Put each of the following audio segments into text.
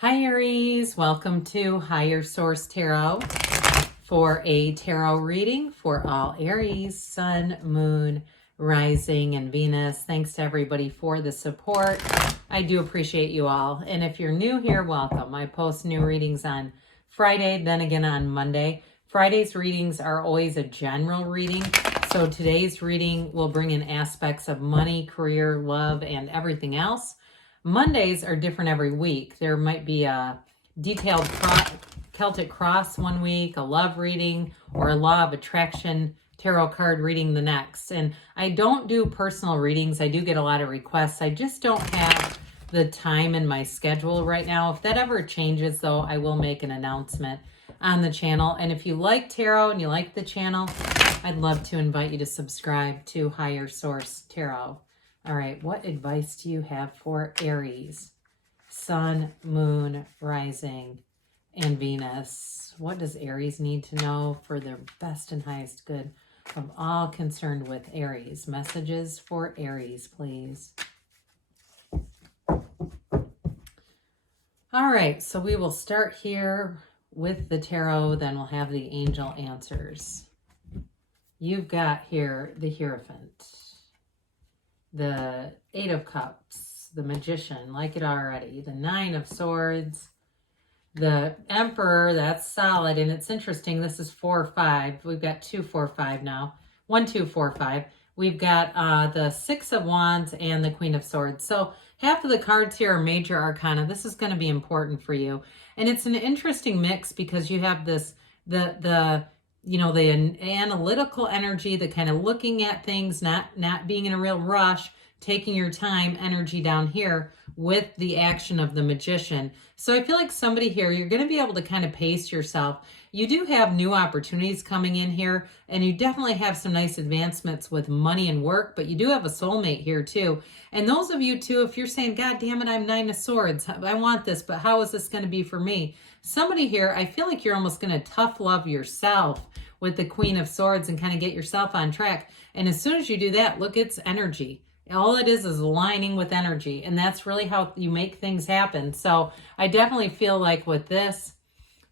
Hi Aries, welcome to Higher Source Tarot for a tarot reading for all Aries, Sun, Moon, Rising, and Venus. Thanks to everybody for the support. I do appreciate you all. And if you're new here, welcome. I post new readings on Friday, then again on Monday. Friday's readings are always a general reading. So today's reading will bring in aspects of money, career, love, and everything else. Mondays are different every week. There might be a detailed Celtic cross one week, a love reading, or a law of attraction tarot card reading the next. And I don't do personal readings. I do get a lot of requests. I just don't have the time in my schedule right now. If that ever changes, though, I will make an announcement on the channel. And if you like tarot and you like the channel, I'd love to invite you to subscribe to Higher Source Tarot. All right, what advice do you have for Aries, Sun, Moon, Rising, and Venus? What does Aries need to know for their best and highest good of all concerned with Aries? Messages for Aries, please. All right, so we will start here with the tarot, then we'll have the angel answers. You've got here the Hierophant, the Eight of Cups, the Magician, like it already, the Nine of Swords, the Emperor, that's solid, and it's interesting, this is 4, 5, we've got 2, 4, 5 now, 1, 2, 4, 5, we've got the Six of Wands and the Queen of Swords, so half of the cards here are major arcana. This is going to be important for you, and it's an interesting mix because you have this, the analytical energy, the kind of looking at things, not being in a real rush, taking your time energy down here with the action of the Magician. So I feel like somebody here, you're going to be able to kind of pace yourself. You do have new opportunities coming in here, and you definitely have some nice advancements with money and work, but you do have a soulmate here too. And those of you too, if you're saying, God damn it, I'm Nine of Swords, I want this, but how is this going to be for me? Somebody here, I feel like you're almost going to tough love yourself with the Queen of Swords and kind of get yourself on track. And as soon as you do that, look, it's energy. All it is aligning with energy. And that's really how you make things happen. So I definitely feel like with this,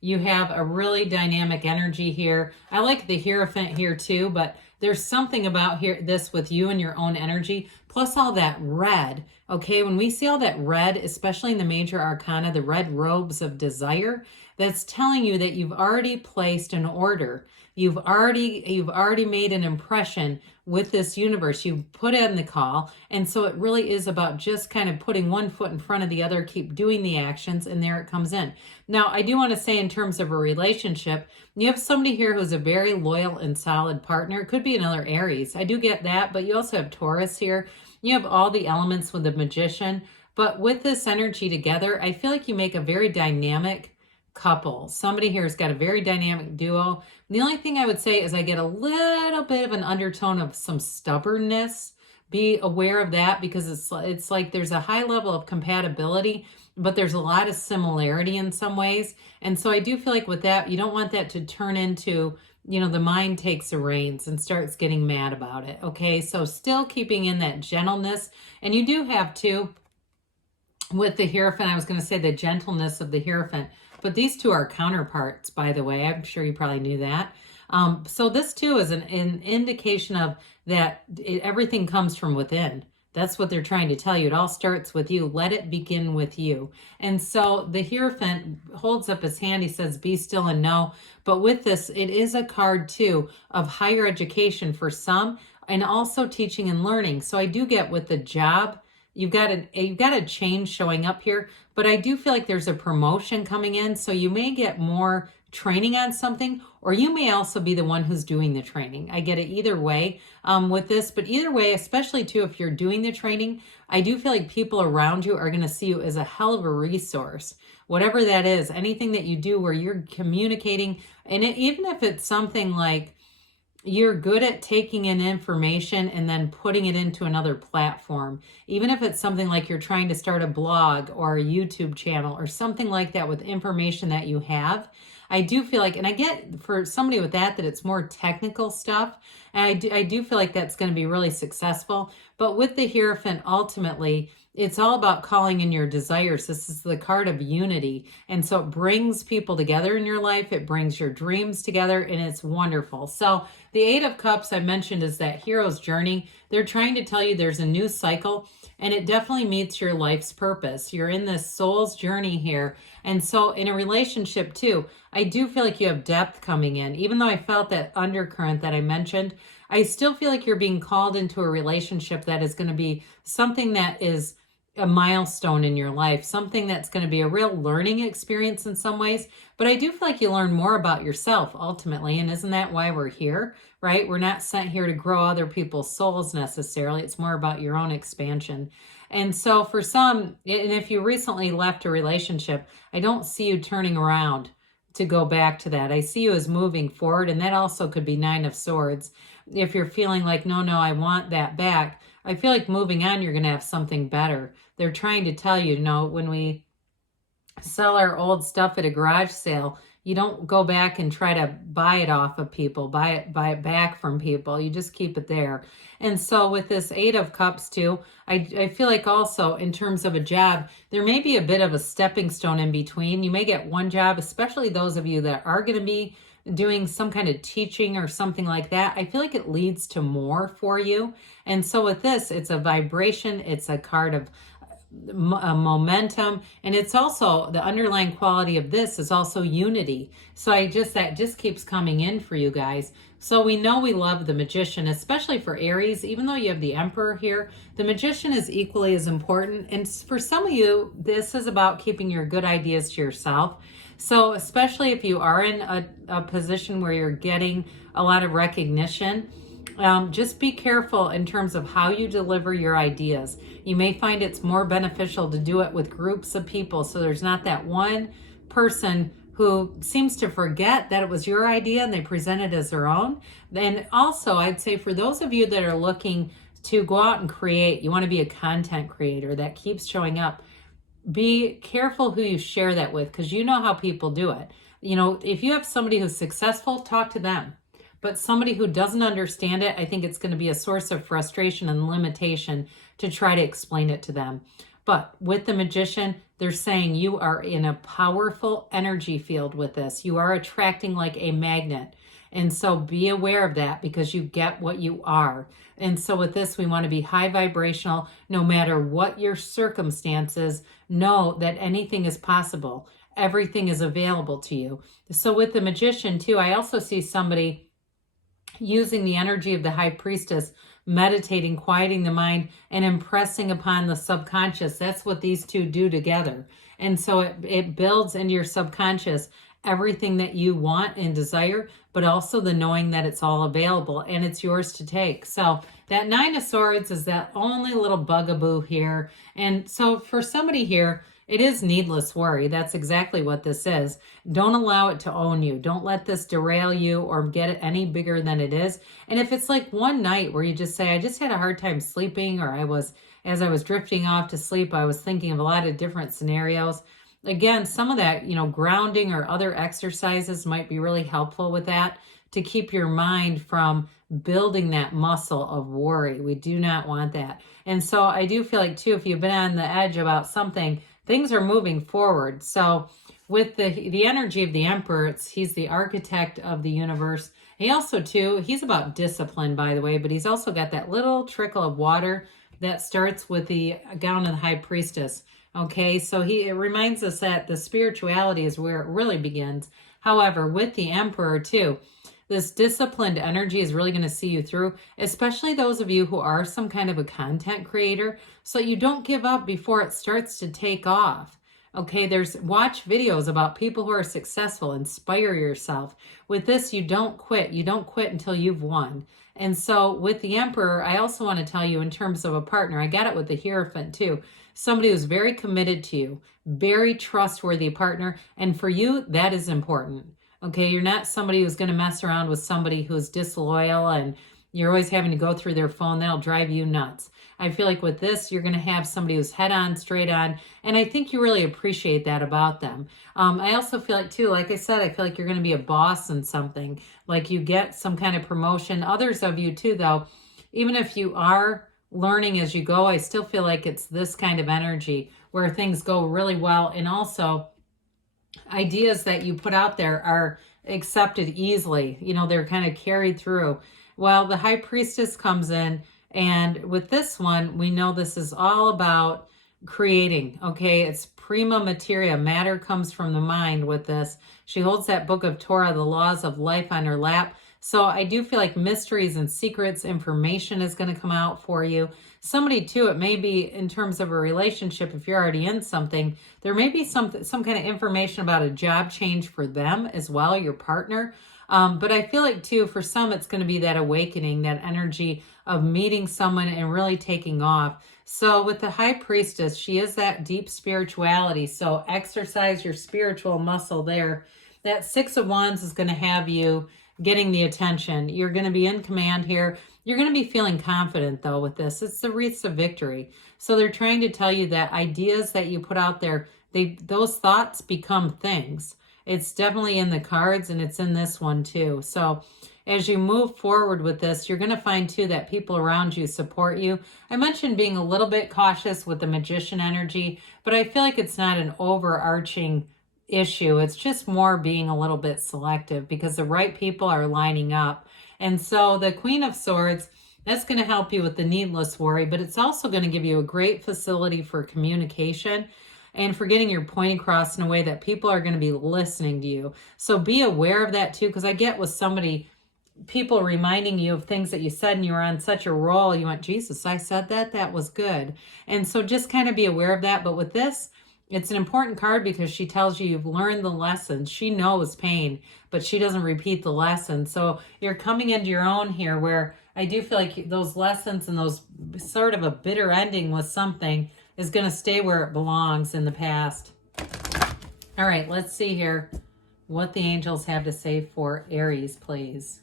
you have a really dynamic energy here. I like the Hierophant here too, but there's something about this with you and your own energy, plus all that red. Okay, when we see all that red, especially in the major arcana, the red robes of desire, that's telling you that you've already placed an order. You've already made an impression with this universe. You've put in the call. And so it really is about just kind of putting one foot in front of the other, keep doing the actions, and there it comes in. Now, I do want to say in terms of a relationship, you have somebody here who's a very loyal and solid partner. It could be another Aries. I do get that, but you also have Taurus here. You have all the elements with the Magician. But with this energy together, I feel like you make a very dynamic couple. Somebody here has got a very dynamic duo. The only thing I would say is I get a little bit of an undertone of some stubbornness. Be aware of that because it's like there's a high level of compatibility, but there's a lot of similarity in some ways. And so I do feel like with that, you don't want that to turn into, the mind takes the reins and starts getting mad about it. Okay, so still keeping in that gentleness. And you do have too, with the Hierophant, I was going to say the gentleness of the Hierophant, but these two are counterparts, by the way. I'm sure you probably knew that. So this too is an indication of that everything comes from within. That's what they're trying to tell you. It all starts with you. Let it begin with you. And so the Hierophant holds up his hand. He says, be still and know. But with this, it is a card too of higher education for some and also teaching and learning. So I do get with the job, you've got a change showing up here, but I do feel like there's a promotion coming in. So you may get more training on something, or you may also be the one who's doing the training. I get it either way with this, but either way, especially too, if you're doing the training, I do feel like people around you are going to see you as a hell of a resource. Whatever that is, anything that you do where you're communicating, and even if it's something like, you're good at taking in information and then putting it into another platform. Even if it's something like you're trying to start a blog or a YouTube channel or something like that with information that you have, I do feel like, and I get for somebody with that it's more technical stuff. And I do feel like that's going to be really successful. But with the Hierophant, ultimately, it's all about calling in your desires. This is the card of unity. And so it brings people together in your life. It brings your dreams together, and it's wonderful. So the Eight of Cups I mentioned is that hero's journey. They're trying to tell you there's a new cycle, and it definitely meets your life's purpose. You're in this soul's journey here. And so in a relationship too, I do feel like you have depth coming in. Even though I felt that undercurrent that I mentioned, I still feel like you're being called into a relationship that is going to be something that is a milestone in your life, something that's going to be a real learning experience in some ways. But I do feel like you learn more about yourself ultimately. And isn't that why we're here, right? We're not sent here to grow other people's souls necessarily. It's more about your own expansion. And so for some, and if you recently left a relationship, I don't see you turning around to go back to that. I see you as moving forward. And that also could be Nine of Swords. If you're feeling like, no, I want that back, I feel like moving on, you're going to have something better. They're trying to tell you, when we sell our old stuff at a garage sale, you don't go back and try to buy it off of people, buy it back from people. You just keep it there. And so with this Eight of Cups too, I feel like also in terms of a job, there may be a bit of a stepping stone in between. You may get one job, especially those of you that are going to be doing some kind of teaching or something like that. I feel like it leads to more for you. And so with this, it's a vibration. It's a card of momentum, and it's also the underlying quality of this is also unity. So that just keeps coming in for you guys. So we know we love the Magician, especially for Aries. Even though you have the Emperor here, the Magician is equally as important. And for some of you, this is about keeping your good ideas to yourself. So especially if you are in a position where you're getting a lot of recognition, just be careful in terms of how you deliver your ideas. You may find it's more beneficial to do it with groups of people, so there's not that one person who seems to forget that it was your idea and they present it as their own. And also, I'd say for those of you that are looking to go out and create, you want to be a content creator that keeps showing up, be careful who you share that with, because you know how people do it. If you have somebody who's successful, talk to them. But somebody who doesn't understand it, I think it's going to be a source of frustration and limitation to try to explain it to them. But with the Magician, they're saying you are in a powerful energy field with this. You are attracting like a magnet. And so be aware of that, because you get what you are. And so with this, we want to be high vibrational. No matter what your circumstances, know that anything is possible. Everything is available to you. So with the Magician too, I also see somebody using the energy of the High Priestess, meditating, quieting the mind, and impressing upon the subconscious. That's what these two do together. And so it builds into your subconscious everything that you want and desire, but also the knowing that it's all available and it's yours to take. So that Nine of Swords is that only little bugaboo here. And so for somebody here, it is needless worry. That's exactly what this is. Don't allow it to own you. Don't let this derail you or get it any bigger than it is. And if it's like one night where you just say, I just had a hard time sleeping, or as I was drifting off to sleep, I was thinking of a lot of different scenarios. Again, some of that, grounding or other exercises might be really helpful with that, to keep your mind from building that muscle of worry. We do not want that. And so I do feel like too, if you've been on the edge about something, things are moving forward. So with the energy of the Emperor, he's the architect of the universe. He also too, he's about discipline, by the way, but he's also got that little trickle of water that starts with the gown of the High Priestess. Okay, so it reminds us that the spirituality is where it really begins. However, with the Emperor too, this disciplined energy is really going to see you through, especially those of you who are some kind of a content creator, so you don't give up before it starts to take off. Okay, watch videos about people who are successful, inspire yourself. With this, you don't quit. You don't quit until you've won. And so with the Emperor, I also want to tell you in terms of a partner, I got it with the Hierophant too. Somebody who's very committed to you, very trustworthy partner. And for you, that is important. Okay, you're not somebody who's going to mess around with somebody who's disloyal and you're always having to go through their phone. That'll drive you nuts. I feel like with this, you're going to have somebody who's head on, straight on, and I think you really appreciate that about them. I also feel like too, like I said, I feel like you're going to be a boss in something, like you get some kind of promotion. Others of you too, though, even if you are learning as you go. I still feel like it's this kind of energy where things go really well. And also ideas that you put out there are accepted easily. You know, they're kind of carried through. Well, the High Priestess comes in, and with this one, we know this is all about creating, okay? It's prima materia. Matter comes from the mind with this. She holds that book of Torah, the laws of life, on her lap. So I do feel like mysteries and secrets, information is going to come out for you. Somebody too, it may be in terms of a relationship, if you're already in something, there may be some kind of information about a job change for them as well, your partner. But I feel like too, for some, it's going to be that awakening, that energy of meeting someone and really taking off. So with the High Priestess, she is that deep spirituality. So exercise your spiritual muscle there. That Six of Wands is going to have you getting the attention. You're going to be in command here. You're going to be feeling confident though with this. It's the wreaths of victory. So they're trying to tell you that ideas that you put out there, those thoughts become things. It's definitely in the cards, and it's in this one too. So as you move forward with this, you're going to find too that people around you support you. I mentioned being a little bit cautious with the Magician energy, but I feel like it's not an overarching issue. It's just more being a little bit selective because the right people are lining up. And so the Queen of Swords, that's going to help you with the needless worry, but it's also going to give you a great facility for communication and for getting your point across in a way that people are going to be listening to you. So be aware of that too, because I get with somebody, people reminding you of things that you said and you were on such a roll, you went, Jesus, I said that, that was good. And so just kind of be aware of that. But with this, it's an important card because she tells you you've learned the lessons. She knows pain, but she doesn't repeat the lesson. So you're coming into your own here, where I do feel like those lessons and those sort of a bitter ending with something is going to stay where it belongs in the past. All right, let's see here what the angels have to say for Aries, please.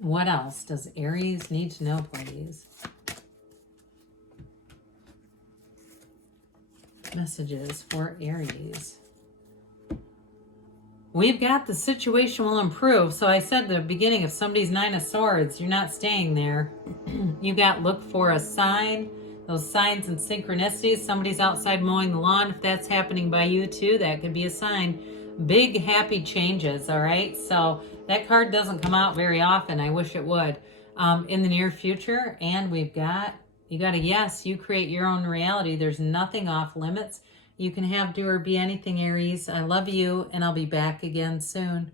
What else does Aries need to know, please? Messages for Aries. We've got the situation will improve. So I said at the beginning, if somebody's Nine of Swords, you're not staying there. You got look for a sign, those signs and synchronicities. Somebody's outside mowing the lawn. If that's happening by you too, that could be a sign. Big happy changes, all right? So that card doesn't come out very often. I wish it would. In the near future. And we've got, you got a yes, you create your own reality. There's nothing off limits. You can have, do, or be anything, Aries. I love you, and I'll be back again soon.